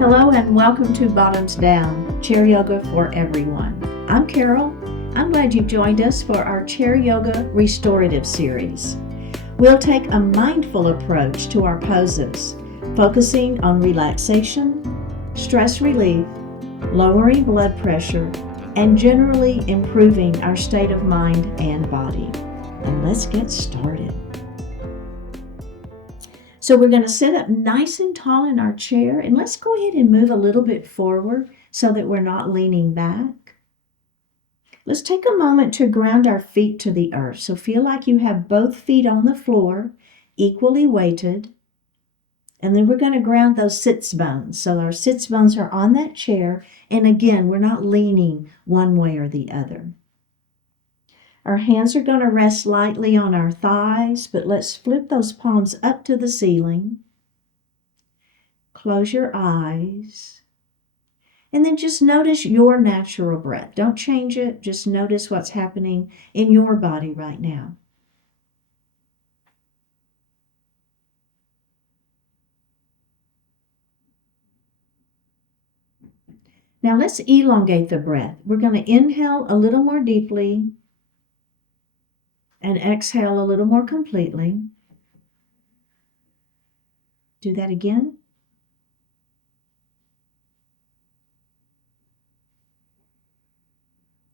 Hello and welcome to Bottoms Down, Chair Yoga for Everyone. I'm Carol. I'm glad you've joined us for our Chair Yoga Restorative series. We'll take a mindful approach to our poses, focusing on relaxation, stress relief, lowering blood pressure, and generally improving our state of mind and body. And let's get started. So we're going to sit up nice and tall in our chair, and let's go ahead and move a little bit forward so that we're not leaning back. Let's take a moment to ground our feet to the earth. So feel like you have both feet on the floor, equally weighted. And then we're going to ground those sits bones. So our sits bones are on that chair, and again, we're not leaning one way or the other. Our hands are going to rest lightly on our thighs, but let's flip those palms up to the ceiling. Close your eyes. And then just notice your natural breath. Don't change it. Just notice what's happening in your body right now. Now let's elongate the breath. We're going to inhale a little more deeply and exhale a little more completely. Do that again.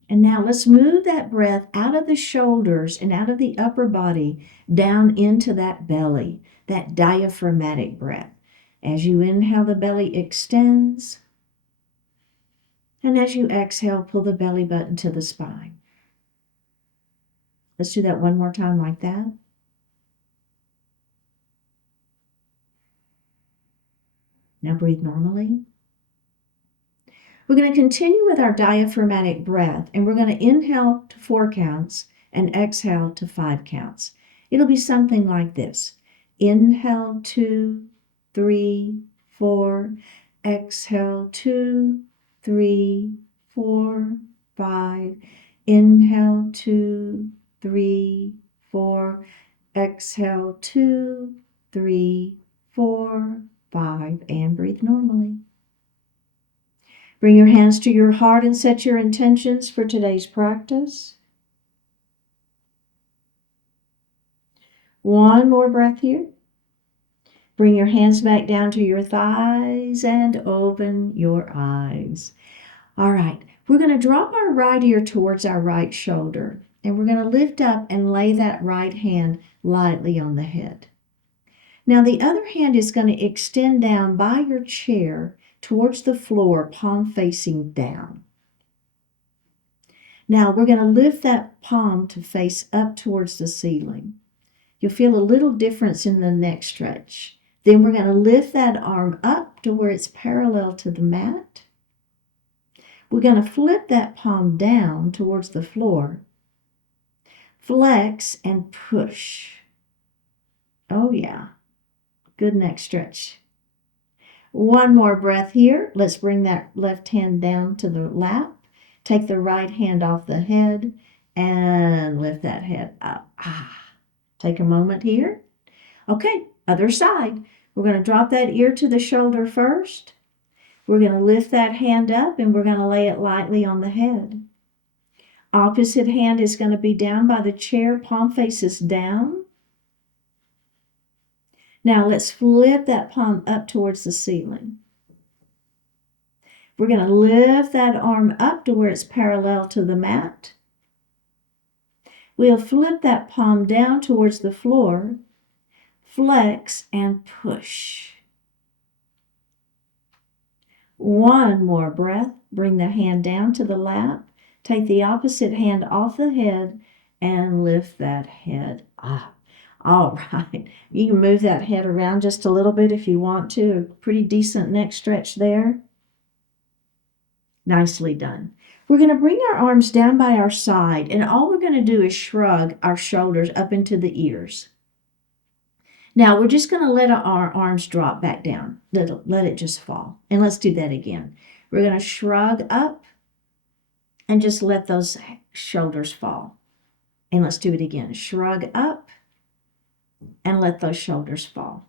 And now let's move that breath out of the shoulders and out of the upper body down into that belly, that diaphragmatic breath. As you inhale, the belly extends. And as you exhale, pull the belly button to the spine. Let's do that one more time like that. Now breathe normally. We're going to continue with our diaphragmatic breath, and we're going to inhale to 4 counts and exhale to 5 counts. It'll be something like this. Inhale 2, 3, 4. Exhale 2, 3, 4, 5. Inhale 2, 3, 4. Exhale 2, 3, 4, 5. And breathe normally. Bring your hands to your heart and set your intentions for today's practice. One more breath here. Bring your hands back down to your thighs and open your eyes. All right, we're going to drop our right ear towards our right shoulder, and we're going to lift up and lay that right hand lightly on the head. Now the other hand is going to extend down by your chair towards the floor, palm facing down. Now we're going to lift that palm to face up towards the ceiling. You'll feel a little difference in the neck stretch. Then we're going to lift that arm up to where it's parallel to the mat. We're going to flip that palm down towards the floor. Flex and push. Oh yeah, good neck stretch. One more breath here. Let's bring that left hand down to the lap. Take the right hand off the head and lift that head up. Take a moment here. Okay, other side. We're going to drop that ear to the shoulder first. We're going to lift that hand up and we're going to lay it lightly on the head. Opposite hand is going to be down by the chair, palm faces down. Now let's flip that palm up towards the ceiling. We're going to lift that arm up to where it's parallel to the mat. We'll flip that palm down towards the floor, flex and push. One more breath. Bring the hand down to the lap. Take the opposite hand off the head and lift that head up. All right, you can move that head around just a little bit if you want to. A pretty decent neck stretch there. Nicely done. We're going to bring our arms down by our side, and all we're going to do is shrug our shoulders up into the ears. Now we're just going to let our arms drop back down. Let it just fall. And let's do that again. We're going to shrug up and just let those shoulders fall. And let's do it again. Shrug up and let those shoulders fall.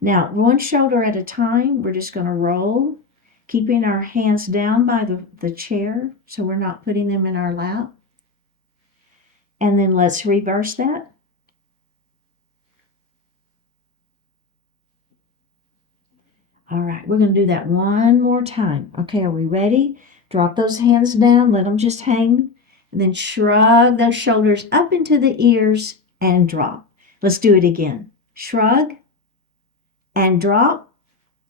Now, one shoulder at a time, we're just going to roll keeping our hands down by the chair so we're not putting them in our lap. And then let's reverse that. All right, we're going to do that one more time. Okay, are we ready? Drop those hands down, let them just hang, and then shrug those shoulders up into the ears and drop. Let's do it again. Shrug and drop.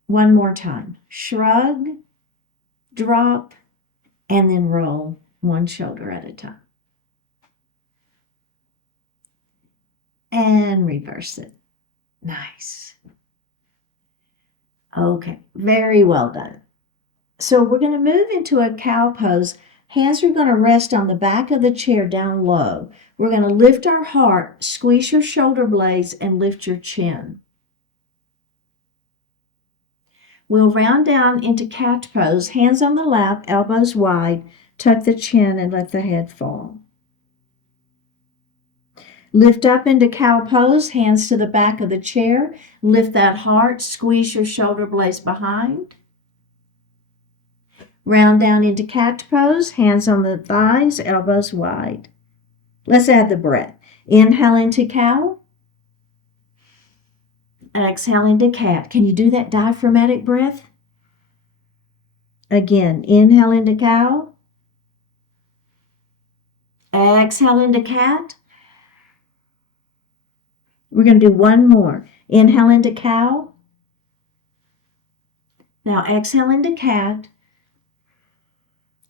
One more time. Shrug, drop, and then roll one shoulder at a time. And reverse it. Nice. Okay, very well done. So we're going to move into a cow pose. Hands are going to rest on the back of the chair down low. We're going to lift our heart, squeeze your shoulder blades, and lift your chin. We'll round down into cat pose, hands on the lap, elbows wide, tuck the chin and let the head fall. Lift up into cow pose, hands to the back of the chair. Lift that heart, squeeze your shoulder blades behind. Round down into cat pose, hands on the thighs, elbows wide. Let's add the breath. Inhale into cow. Exhale into cat. Can you do that diaphragmatic breath? Again, inhale into cow. Exhale into cat. We're going to do one more. Inhale into cow. Now exhale into cat.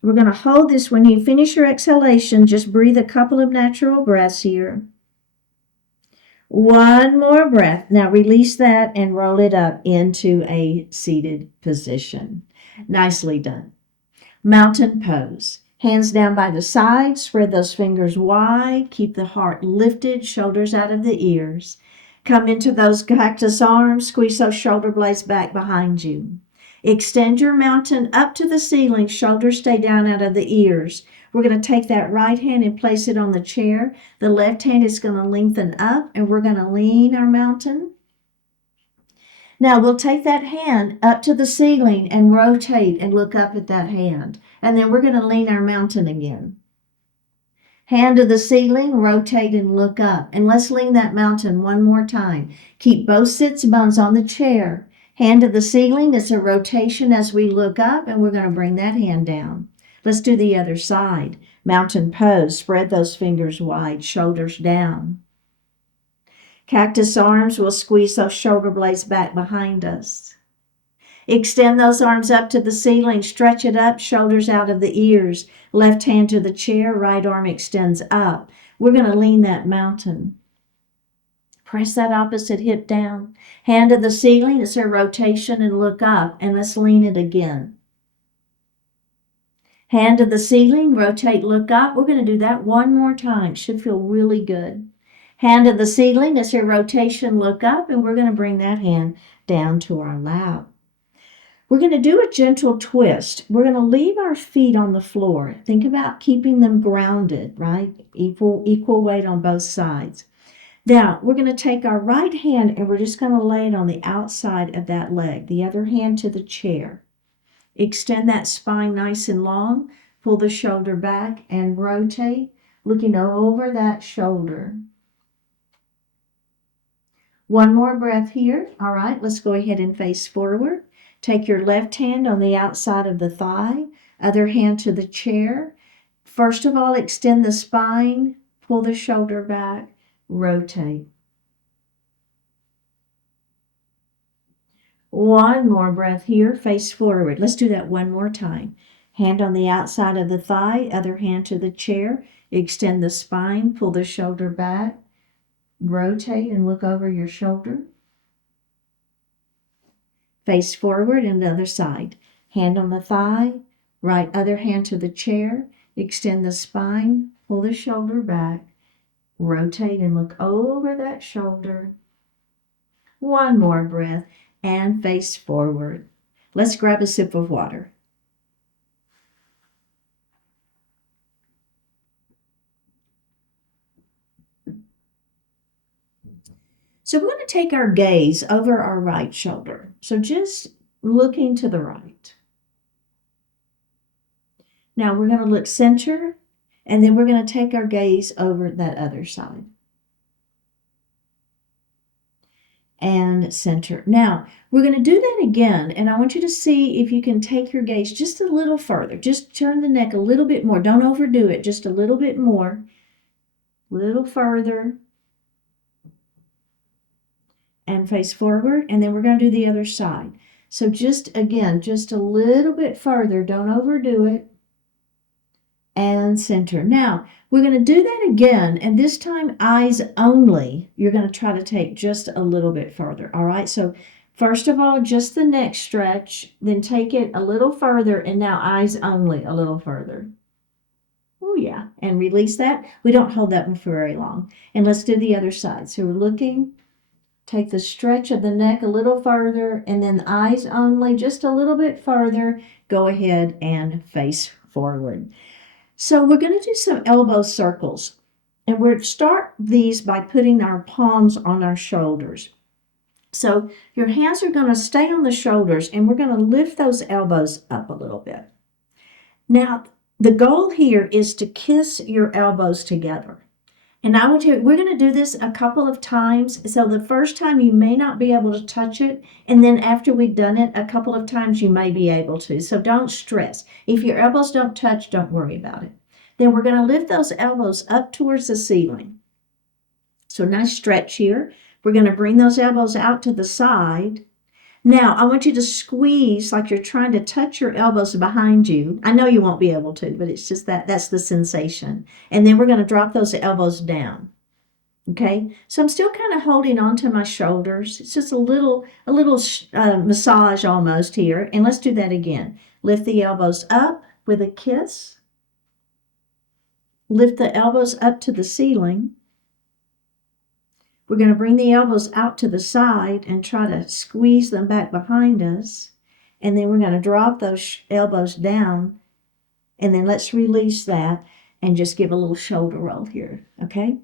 We're going to hold this. When you finish your exhalation, just breathe a couple of natural breaths here. One more breath. Now release that and roll it up into a seated position. Nicely done. Mountain pose. Hands down by the side, spread those fingers wide, keep the heart lifted, shoulders out of the ears. Come into those cactus arms, squeeze those shoulder blades back behind you. Extend your mountain up to the ceiling, shoulders stay down out of the ears. We're going to take that right hand and place it on the chair. The left hand is going to lengthen up, and we're going to lean our mountain. Now we'll take that hand up to the ceiling and rotate and look up at that hand. And then we're going to lean our mountain again. Hand to the ceiling, rotate and look up. And let's lean that mountain one more time. Keep both sits bones on the chair. Hand to the ceiling, it's a rotation as we look up, and we're going to bring that hand down. Let's do the other side. Mountain pose, spread those fingers wide, shoulders down. Cactus arms, we'll squeeze those shoulder blades back behind us. Extend those arms up to the ceiling, stretch it up, shoulders out of the ears. Left hand to the chair, right arm extends up. We're going to lean that mountain. Press that opposite hip down. Hand to the ceiling, it's a rotation and look up, and let's lean it again. Hand to the ceiling, rotate, look up. We're going to do that one more time. Should feel really good. Hand to the ceiling, it's a rotation, look up, and we're going to bring that hand down to our lap. We're going to do a gentle twist. We're going to leave our feet on the floor. Think about keeping them grounded, right? Equal weight on both sides. Now, we're going to take our right hand and we're just going to lay it on the outside of that leg. The other hand to the chair. Extend that spine nice and long. Pull the shoulder back and rotate, looking over that shoulder. One more breath here. All right, let's go ahead and face forward. Take your left hand on the outside of the thigh, other hand to the chair. First of all, extend the spine, pull the shoulder back, rotate. One more breath here, face forward. Let's do that one more time. Hand on the outside of the thigh, other hand to the chair. Extend the spine, pull the shoulder back, rotate and look over your shoulder. Face forward and the other side. Hand on the thigh, right other hand to the chair. Extend the spine, pull the shoulder back, rotate and look over that shoulder. One more breath and face forward. Let's grab a sip of water. So we're going to take our gaze over our right shoulder. So just looking to the right. Now we're going to look center, and then we're going to take our gaze over that other side. And center. Now, we're going to do that again, and I want you to see if you can take your gaze just a little further. Just turn the neck a little bit more. Don't overdo it, just a little bit more. A little further. And face forward, and then we're going to do the other side. So just, again, just a little bit further. Don't overdo it. And center. Now, we're going to do that again, and this time eyes only. You're going to try to take just a little bit further, all right? So first of all, just the neck stretch, then take it a little further, and now eyes only a little further. Oh, yeah, and release that. We don't hold that one for very long. And let's do the other side. So we're looking, take the stretch of the neck a little further, and then eyes only just a little bit further. Go ahead and face forward. So we're going to do some elbow circles, and we'll start these by putting our palms on our shoulders. So your hands are going to stay on the shoulders, and we're going to lift those elbows up a little bit. Now, the goal here is to kiss your elbows together. And we're going to do this a couple of times. So the first time you may not be able to touch it. And then after we've done it a couple of times, you may be able to. So don't stress. If your elbows don't touch, don't worry about it. Then we're going to lift those elbows up towards the ceiling. So nice stretch here. We're going to bring those elbows out to the side. Now, I want you to squeeze like you're trying to touch your elbows behind you. I know you won't be able to, but it's just that's the sensation. And then we're going to drop those elbows down. Okay? So I'm still kind of holding on to my shoulders. It's just a little massage almost here. And let's do that again. Lift the elbows up with a kiss. Lift the elbows up to the ceiling. We're going to bring the elbows out to the side and try to squeeze them back behind us. And then we're going to drop those elbows down. And then let's release that and just give a little shoulder roll here. Okay?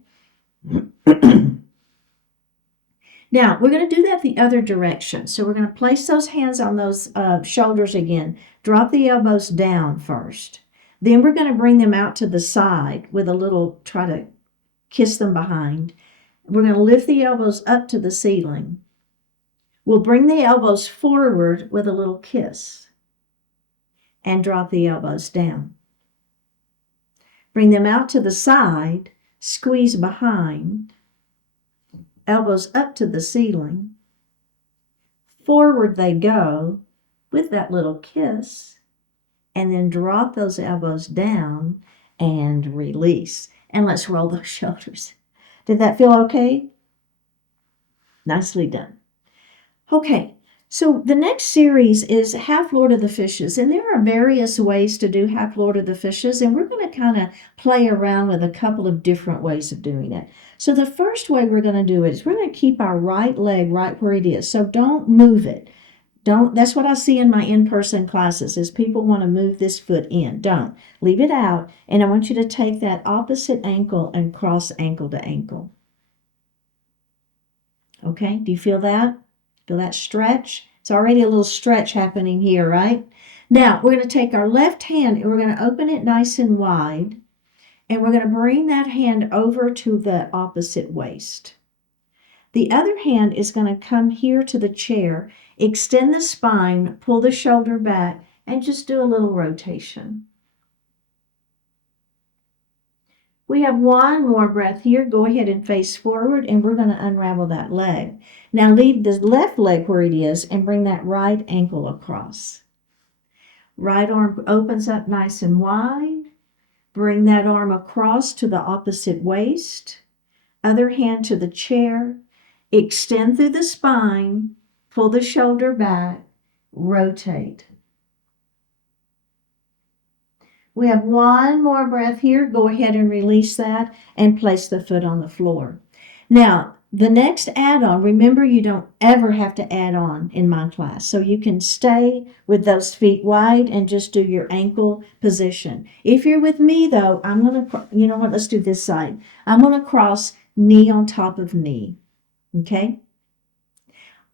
Now, we're going to do that the other direction. So we're going to place those hands on those shoulders again. Drop the elbows down first. Then we're going to bring them out to the side with a little, try to kiss them behind. We're going to lift the elbows up to the ceiling. We'll bring the elbows forward with a little kiss and drop the elbows down. Bring them out to the side, squeeze behind, elbows up to the ceiling. Forward they go with that little kiss, and then drop those elbows down and release. And let's roll those shoulders. Did that feel okay? Nicely done. Okay, so the next series is Half Lord of the Fishes, and there are various ways to do Half Lord of the Fishes, and we're going to kind of play around with a couple of different ways of doing it. So the first way we're going to do it is we're going to keep our right leg right where it is, so don't move it. That's what I see in my in-person classes is people want to move this foot in. Don't. Leave it out. And I want you to take that opposite ankle and cross ankle to ankle. Okay, do you feel that? Feel that stretch? It's already a little stretch happening here, right? Now, we're going to take our left hand and we're going to open it nice and wide. And we're going to bring that hand over to the opposite waist. The other hand is going to come here to the chair, extend the spine, pull the shoulder back, and just do a little rotation. We have one more breath here. Go ahead and face forward, and we're going to unravel that leg. Now leave the left leg where it is and bring that right ankle across. Right arm opens up nice and wide. Bring that arm across to the opposite waist. Other hand to the chair. Extend through the spine, pull the shoulder back, rotate. We have one more breath here. Go ahead and release that and place the foot on the floor. Now, the next add-on, remember you don't ever have to add on in my class. So you can stay with those feet wide and just do your ankle position. If you're with me though, I'm going to, you know what, let's do this side. I'm going to cross knee on top of knee. Okay?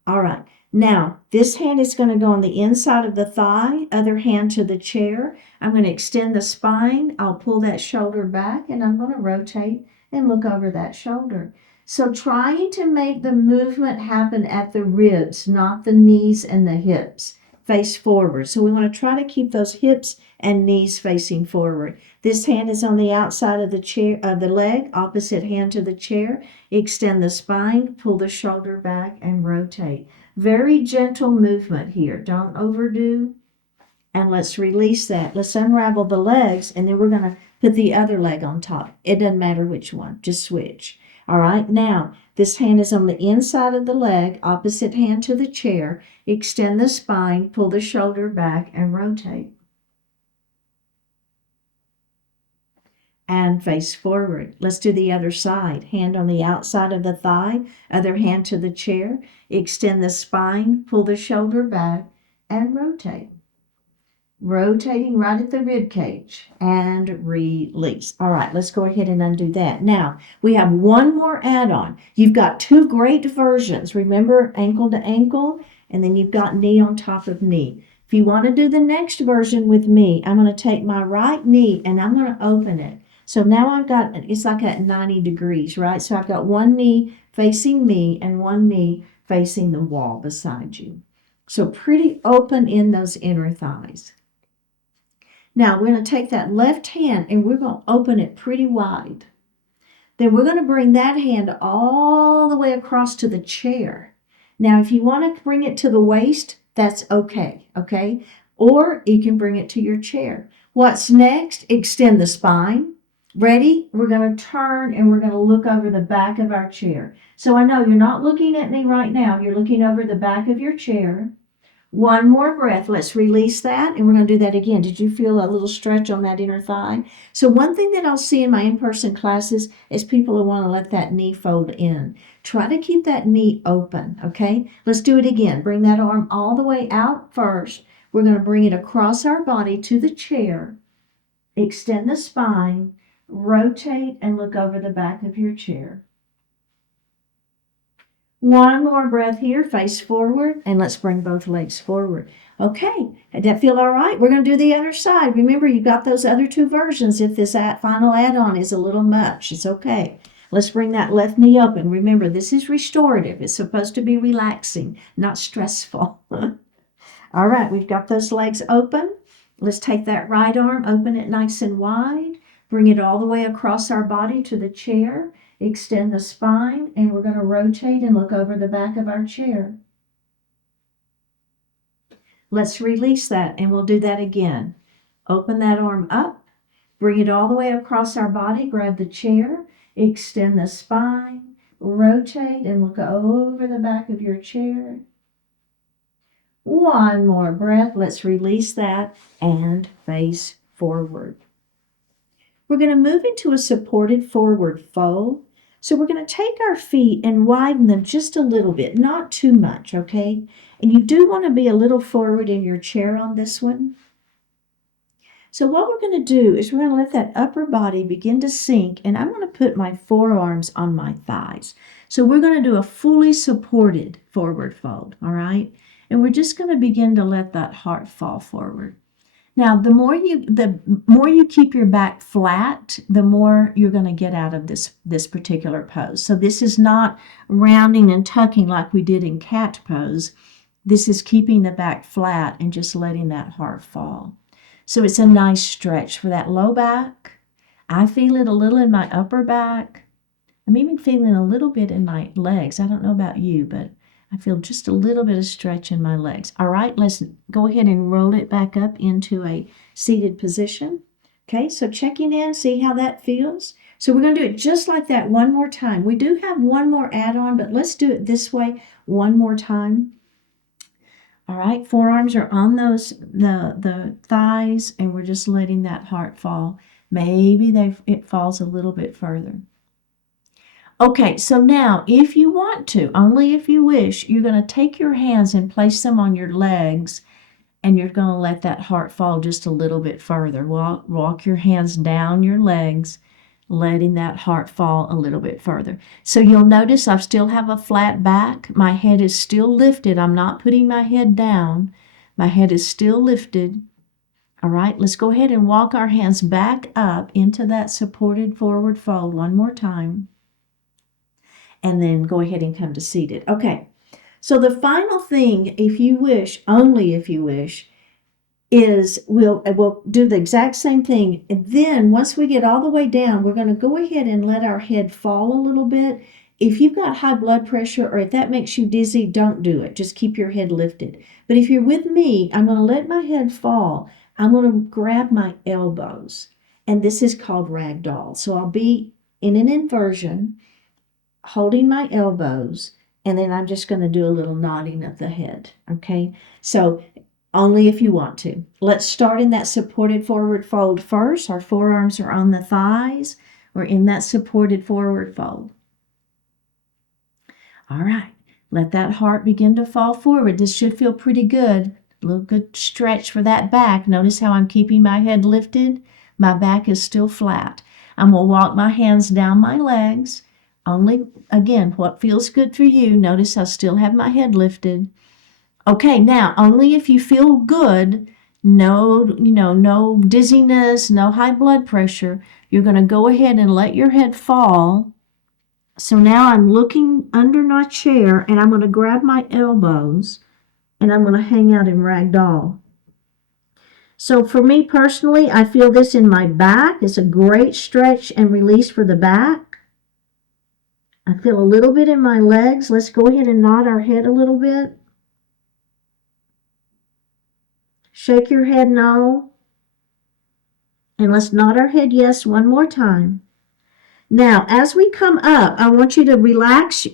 All right. Now, this hand is going to go on the inside of the thigh, other hand to the chair. I'm going to extend the spine. I'll pull that shoulder back, and I'm going to rotate and look over that shoulder. So trying to make the movement happen at the ribs, not the knees and the hips. Face forward. So we want to try to keep those hips and knees facing forward. This hand is on the outside of the chair, the leg, opposite hand to the chair. Extend the spine, pull the shoulder back, and rotate. Very gentle movement here. Don't overdo. And let's release that. Let's unravel the legs, and then we're going to put the other leg on top. It doesn't matter which one. Just switch. All right. Now, this hand is on the inside of the leg, opposite hand to the chair. Extend the spine, pull the shoulder back, and rotate. And face forward. Let's do the other side. Hand on the outside of the thigh, other hand to the chair. Extend the spine, pull the shoulder back, and rotate. Rotating right at the rib cage, and release. All right, let's go ahead and undo that. Now, we have one more add-on. You've got two great versions. Remember, ankle to ankle, and then you've got knee on top of knee. If you want to do the next version with me, I'm going to take my right knee and I'm going to open it. So now I've got, it's like at 90 degrees, right? So I've got one knee facing me and one knee facing the wall beside you. So pretty open in those inner thighs. Now we're going to take that left hand and we're going to open it pretty wide. Then we're going to bring that hand all the way across to the chair. Now if you want to bring it to the waist, that's okay, okay? Or you can bring it to your chair. What's next? Extend the spine. Ready? We're going to turn and we're going to look over the back of our chair. So I know you're not looking at me right now. You're looking over the back of your chair. One more breath. Let's release that, and we're going to do that again. Did you feel a little stretch on that inner thigh? So one thing that I'll see in my in-person classes is people who want to let that knee fold in. Try to keep that knee open, okay? Let's do it again. Bring that arm all the way out first. We're going to bring it across our body to the chair. Extend the spine. Rotate and look over the back of your chair. One more breath here, face forward, and let's bring both legs forward. Okay, did that feel all right? We're going to do the other side. Remember, you've got those other two versions. If this final add-on is a little much, it's okay. Let's bring that left knee open. Remember, this is restorative. It's supposed to be relaxing, not stressful. All right, we've got those legs open. Let's take that right arm, open it nice and wide. Bring it all the way across our body to the chair. Extend the spine, and we're going to rotate and look over the back of our chair. Let's release that, and we'll do that again. Open that arm up. Bring it all the way across our body. Grab the chair. Extend the spine. Rotate and look over the back of your chair. One more breath. Let's release that and face forward. We're going to move into a supported forward fold. So we're going to take our feet and widen them just a little bit, not too much, okay? And you do want to be a little forward in your chair on this one. So what we're going to do is we're going to let that upper body begin to sink, and I'm going to put my forearms on my thighs. So we're going to do a fully supported forward fold, all right? And we're just going to begin to let that heart fall forward. Now, the more you keep your back flat, the more you're going to get out of this particular pose. So this is not rounding and tucking like we did in cat pose. This is keeping the back flat and just letting that heart fall. So it's a nice stretch for that low back. I feel it a little in my upper back. I'm even feeling a little bit in my legs. I don't know about you, but I feel just a little bit of stretch in my legs. All right, let's go ahead and roll it back up into a seated position. Okay, so checking in, see how that feels. So we're going to do it just like that one more time. We do have one more add-on, but let's do it this way one more time. All right, forearms are on the thighs, and we're just letting that heart fall. Maybe it falls a little bit further. Okay, so now if you want to, only if you wish, you're going to take your hands and place them on your legs, and you're going to let that heart fall just a little bit further. Walk your hands down your legs, letting that heart fall a little bit further. So you'll notice I still have a flat back. My head is still lifted. I'm not putting my head down. My head is still lifted. All right, let's go ahead and walk our hands back up into that supported forward fold one more time. And then go ahead and come to seated. Okay, so the final thing, if you wish, only if you wish, is we'll do the exact same thing. And then once we get all the way down, we're going to go ahead and let our head fall a little bit. If you've got high blood pressure or if that makes you dizzy, don't do it. Just keep your head lifted. But if you're with me, I'm going to let my head fall. I'm going to grab my elbows. And this is called ragdoll. So I'll be in an inversion, holding my elbows, and then I'm just going to do a little nodding of the head. Okay? So only if you want to. Let's start in that supported forward fold first. Our forearms are on the thighs. We're in that supported forward fold. All right. Let that heart begin to fall forward. This should feel pretty good. A little good stretch for that back. Notice how I'm keeping my head lifted. My back is still flat. I'm going to walk my hands down my legs. Only, again, what feels good for you. Notice I still have my head lifted. Okay, now, only if you feel good, no dizziness, no high blood pressure, you're going to go ahead and let your head fall. So now I'm looking under my chair, and I'm going to grab my elbows, and I'm going to hang out in ragdoll. So for me personally, I feel this in my back. It's a great stretch and release for the back. I feel a little bit in my legs. Let's go ahead and nod our head a little bit. Shake your head no. And let's nod our head yes one more time. Now, as we come up, I want you to release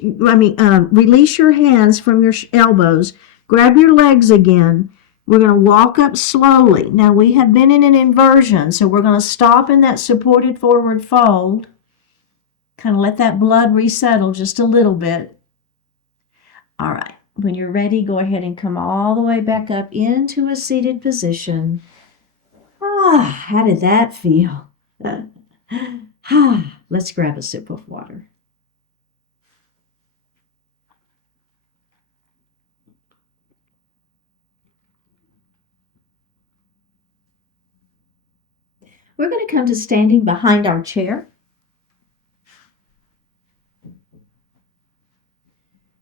your hands from your elbows. Grab your legs again. We're going to walk up slowly. Now, we have been in an inversion, so we're going to stop in that supported forward fold. Kind of let that blood resettle just a little bit. All right. When you're ready, go ahead and come all the way back up into a seated position. How did that feel? Let's grab a sip of water. We're going to come to standing behind our chair.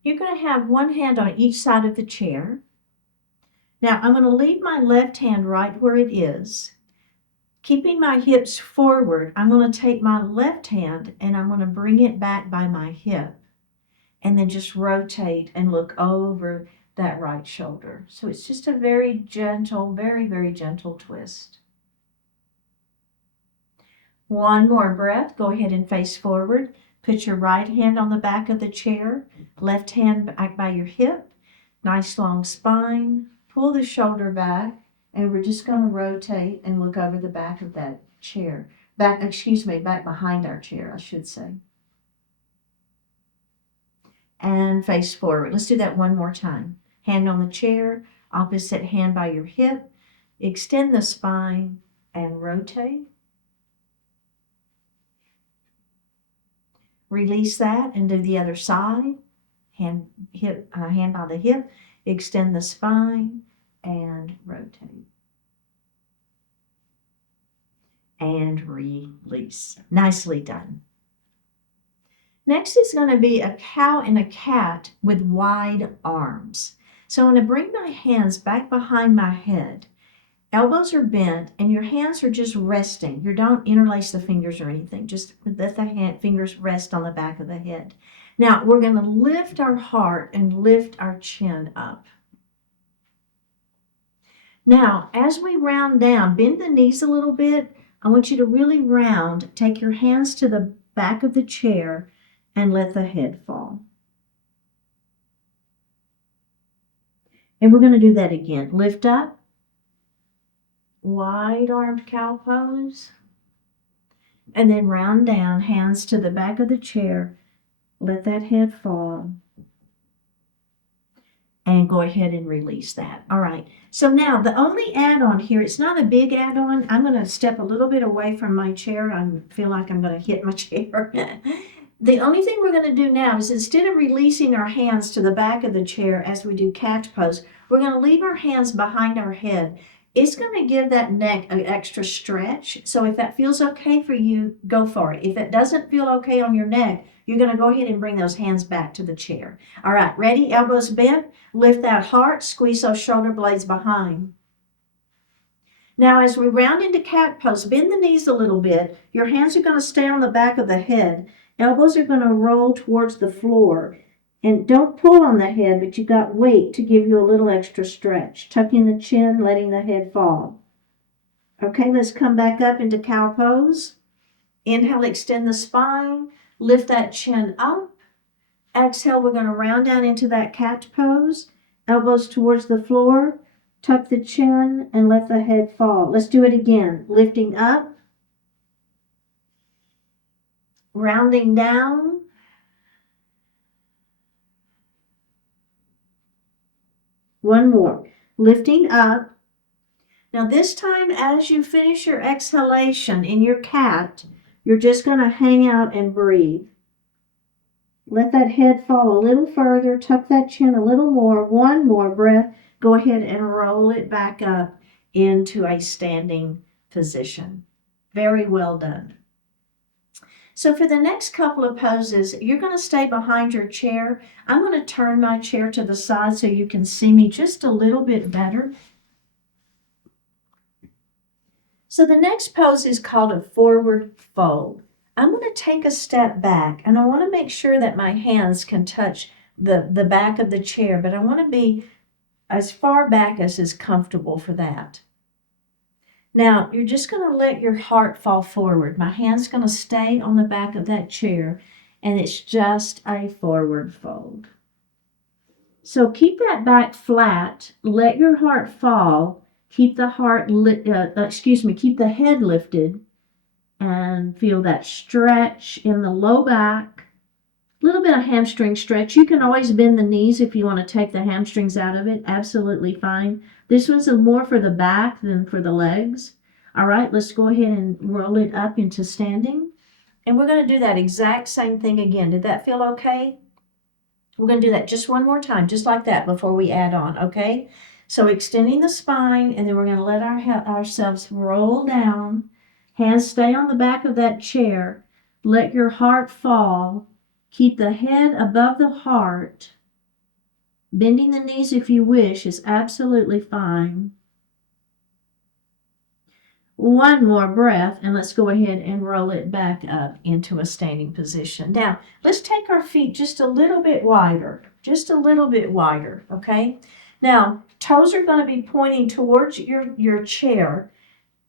You're going to have one hand on each side of the chair. Now, I'm going to leave my left hand right where it is. Keeping my hips forward, I'm going to take my left hand and I'm going to bring it back by my hip and then just rotate and look over that right shoulder. So it's just a very gentle, very, very gentle twist. One more breath. Go ahead and face forward. Put your right hand on the back of the chair, left hand back by your hip. Nice long spine. Pull the shoulder back, and we're just going to rotate and look over the back of that chair. Back behind our chair, I should say. And face forward. Let's do that one more time. Hand on the chair, opposite hand by your hip. Extend the spine and rotate. Release that and do the other side. Hand by the hip. Extend the spine and rotate. And release. Nicely done. Next is going to be a cow and a cat with wide arms. So I'm going to bring my hands back behind my head. Elbows are bent and your hands are just resting. You don't interlace the fingers or anything. Just let the fingers rest on the back of the head. Now we're going to lift our heart and lift our chin up. Now, as we round down, bend the knees a little bit. I want you to really round. Take your hands to the back of the chair and let the head fall. And we're going to do that again. Lift up. Wide-armed cow pose. And then round down, hands to the back of the chair. Let that head fall. and go ahead and release that. All right. So now the only add-on here, it's not a big add-on. I'm going to step a little bit away from my chair. I feel like I'm going to hit my chair. The only thing we're going to do now is instead of releasing our hands to the back of the chair as we do cat pose, we're going to leave our hands behind our head. It's going to give that neck an extra stretch. So if that feels okay for you, go for it. If it doesn't feel okay on your neck, you're going to go ahead and bring those hands back to the chair. All right, ready? Elbows bent. Lift that heart. Squeeze those shoulder blades behind. Now, as we round into cat pose, bend the knees a little bit. Your hands are going to stay on the back of the head. Elbows are going to roll towards the floor. And don't pull on the head, but you got weight to give you a little extra stretch. Tucking the chin, letting the head fall. Okay, let's come back up into cow pose. Inhale, extend the spine. Lift that chin up. Exhale, we're going to round down into that cat pose. Elbows towards the floor. Tuck the chin and let the head fall. Let's do it again. Lifting up. Rounding down. One more. Lifting up. Now this time, as you finish your exhalation in your cat, you're just going to hang out and breathe. Let that head fall a little further. Tuck that chin a little more. One more breath. Go ahead and roll it back up into a standing position. Very well done. So for the next couple of poses, you're going to stay behind your chair. I'm going to turn my chair to the side so you can see me just a little bit better. So the next pose is called a forward fold. I'm going to take a step back, and I want to make sure that my hands can touch the back of the chair, but I want to be as far back as is comfortable for that. Now, you're just going to let your heart fall forward. My hand's going to stay on the back of that chair, and it's just a forward fold. So keep that back flat. Let your heart fall. Keep the keep the head lifted, and feel that stretch in the low back. A little bit of hamstring stretch. You can always bend the knees if you want to take the hamstrings out of it. Absolutely fine. This one's more for the back than for the legs. All right, let's go ahead and roll it up into standing. And we're going to do that exact same thing again. Did that feel okay? We're going to do that just one more time, just like that before we add on, okay? So extending the spine, and then we're going to let ourselves roll down. Hands stay on the back of that chair. Let your heart fall. Keep the head above the heart. Bending the knees if you wish is absolutely fine. One more breath, and let's go ahead and roll it back up into a standing position. Now, let's take our feet just a little bit wider, okay? Now, toes are going to be pointing towards your chair,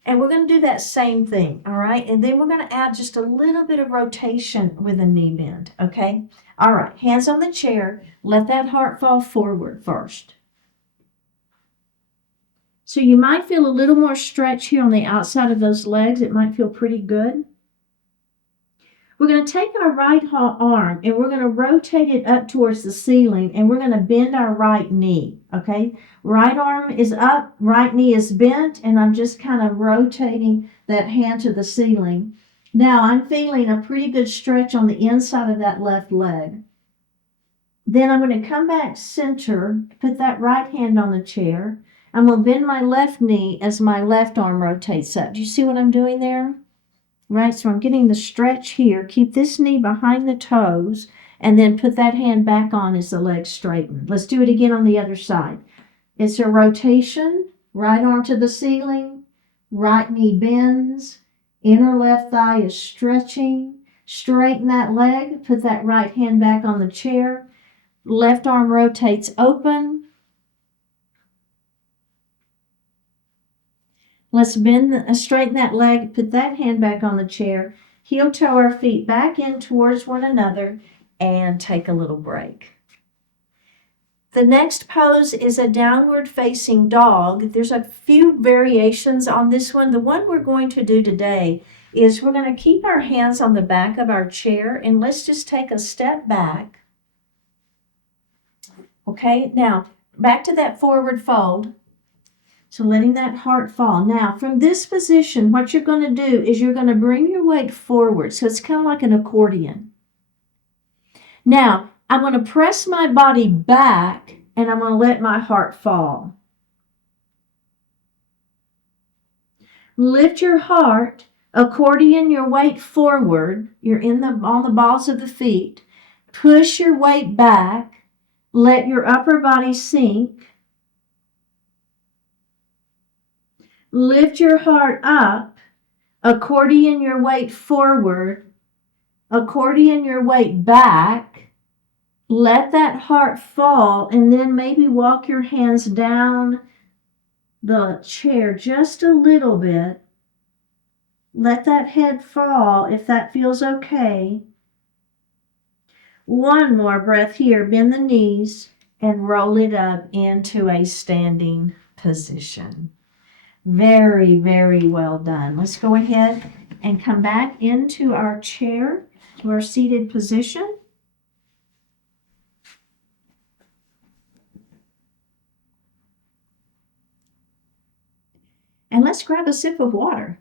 and we're going to do that same thing, all right? And then we're going to add just a little bit of rotation with a knee bend, okay? All right, hands on the chair. Let that heart fall forward first. So you might feel a little more stretch here on the outside of those legs. It might feel pretty good. We're going to take our right arm and we're going to rotate it up towards the ceiling, and we're going to bend our right knee, okay? Right arm is up, right knee is bent, and I'm just kind of rotating that hand to the ceiling. Now I'm feeling a pretty good stretch on the inside of that left leg. Then I'm going to come back center, put that right hand on the chair. I'm going to bend my left knee as my left arm rotates up. Do you see what I'm doing there? Right, so I'm getting the stretch here. Keep this knee behind the toes, and then put that hand back on as the legs straighten. Let's do it again on the other side. It's a rotation, right arm to the ceiling, right knee bends, inner left thigh is stretching. Straighten that leg, put that right hand back on the chair. Left arm rotates open. Let's straighten that leg, put that hand back on the chair, heel toe our feet back in towards one another, and take a little break. The next pose is a downward facing dog. There's a few variations on this one. The one we're going to do today is we're going to keep our hands on the back of our chair, and let's just take a step back. Okay, now back to that forward fold. So letting that heart fall. Now, from this position, what you're going to do is you're going to bring your weight forward. So it's kind of like an accordion. Now, I'm going to press my body back and I'm going to let my heart fall. Lift your heart, accordion your weight forward. You're on the balls of the feet. Push your weight back. Let your upper body sink. Lift your heart up. Accordion your weight forward. Accordion your weight back. Let that heart fall, and then maybe walk your hands down the chair just a little bit. Let that head fall if that feels okay. One more breath here. Bend the knees and roll it up into a standing position. Very, very well done. Let's go ahead and come back into our chair, to our seated position. And let's grab a sip of water.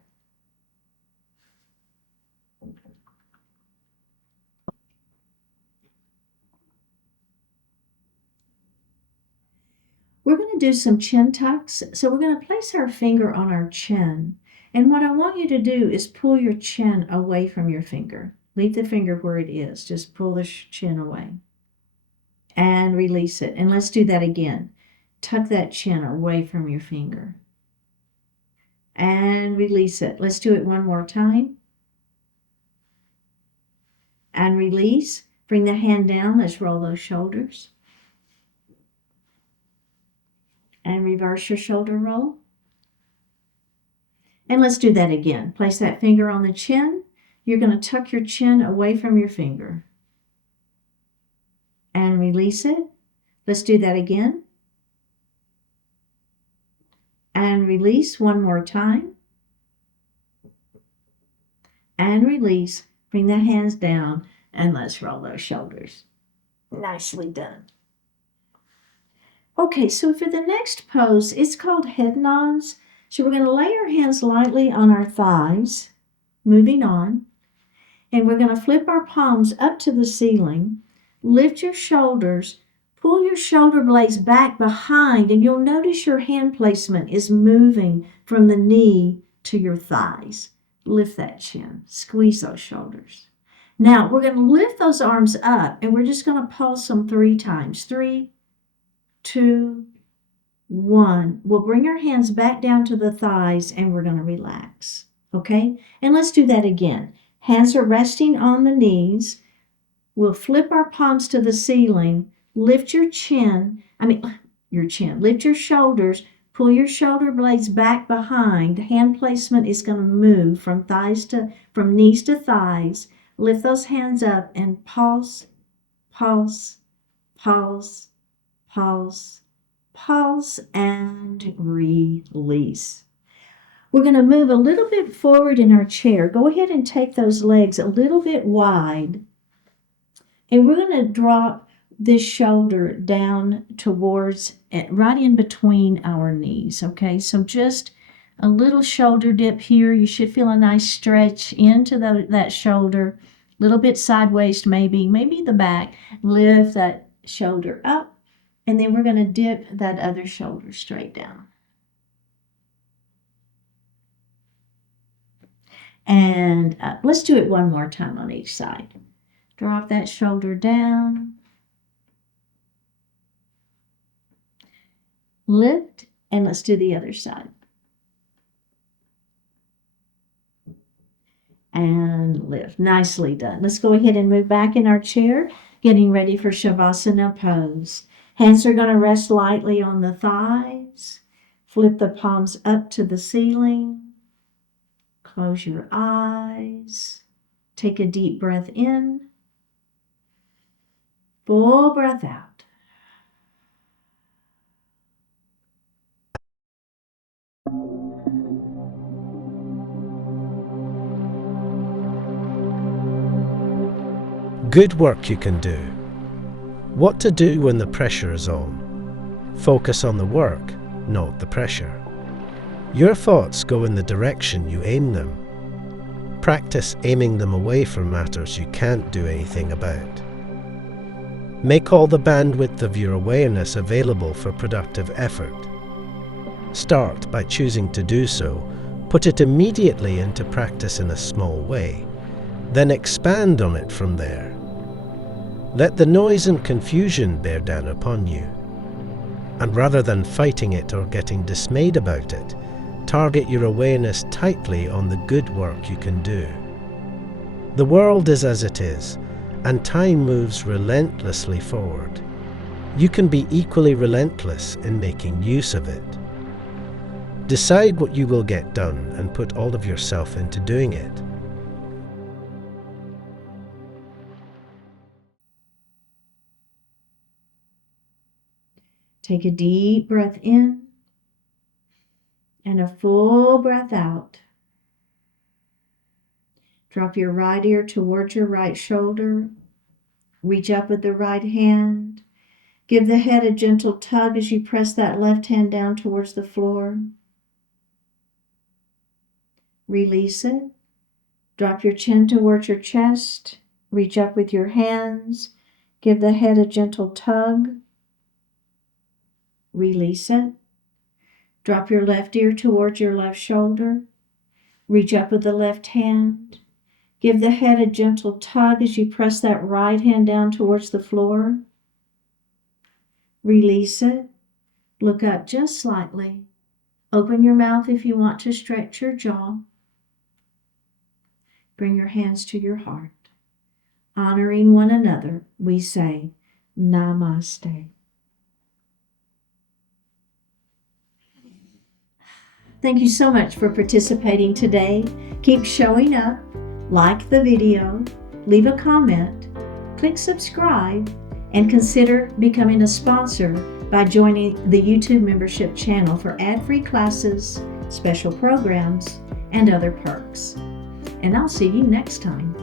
We're going to do some chin tucks. So we're going to place our finger on our chin. And what I want you to do is pull your chin away from your finger. Leave the finger where it is. Just pull the chin away. And release it. And let's do that again. Tuck that chin away from your finger. And release it. Let's do it one more time. And release. Bring the hand down. Let's roll those shoulders. And reverse your shoulder roll. And let's do that again. Place that finger on the chin. You're going to tuck your chin away from your finger. And release it. Let's do that again. And release one more time. And release. Bring the hands down and let's roll those shoulders. Nicely done. Okay, so for the next pose, it's called head nods. So we're going to lay our hands lightly on our thighs, moving on. And we're going to flip our palms up to the ceiling. Lift your shoulders. Pull your shoulder blades back behind, and you'll notice your hand placement is moving from the knee to your thighs. Lift that chin. Squeeze those shoulders. Now, we're going to lift those arms up, and we're just going to pulse them 3 times. 3, 2, 1. We'll bring our hands back down to the thighs, and we're going to relax. Okay? And let's do that again. Hands are resting on the knees. We'll flip our palms to the ceiling. Lift your chin. Lift your shoulders. Pull your shoulder blades back behind. Hand placement is going to move from knees to thighs. Lift those hands up and pulse, pulse, pulse, pulse, pulse, and release. We're going to move a little bit forward in our chair. Go ahead and take those legs a little bit wide. And we're going to drop this shoulder down towards, right in between our knees. Okay, so just a little shoulder dip here. You should feel a nice stretch into that shoulder. A little bit sideways maybe the back. Lift that shoulder up. And then we're going to dip that other shoulder straight down. And let's do it one more time on each side. Drop that shoulder down. Lift, and let's do the other side. And lift. Nicely done. Let's go ahead and move back in our chair, getting ready for Shavasana pose. Hands are going to rest lightly on the thighs. Flip the palms up to the ceiling. Close your eyes. Take a deep breath in. Full breath out. Good work you can do. What to do when the pressure is on. Focus on the work, not the pressure. Your thoughts go in the direction you aim them. Practice aiming them away from matters you can't do anything about. Make all the bandwidth of your awareness available for productive effort. Start by choosing to do so. Put it immediately into practice in a small way. Then expand on it from there. Let the noise and confusion bear down upon you. And rather than fighting it or getting dismayed about it, target your awareness tightly on the good work you can do. The world is as it is, and time moves relentlessly forward. You can be equally relentless in making use of it. Decide what you will get done and put all of yourself into doing it. Take a deep breath in and a full breath out. Drop your right ear towards your right shoulder. Reach up with the right hand. Give the head a gentle tug as you press that left hand down towards the floor. Release it. Drop your chin towards your chest. Reach up with your hands. Give the head a gentle tug. Release it. Drop your left ear towards your left shoulder. Reach up with the left hand. Give the head a gentle tug as you press that right hand down towards the floor. Release it. Look up just slightly. Open your mouth if you want to stretch your jaw. Bring your hands to your heart. Honoring one another, we say, Namaste. Thank you so much for participating today. Keep showing up, like the video, leave a comment, click subscribe, and consider becoming a sponsor by joining the YouTube membership channel for ad-free classes, special programs, and other perks. And I'll see you next time.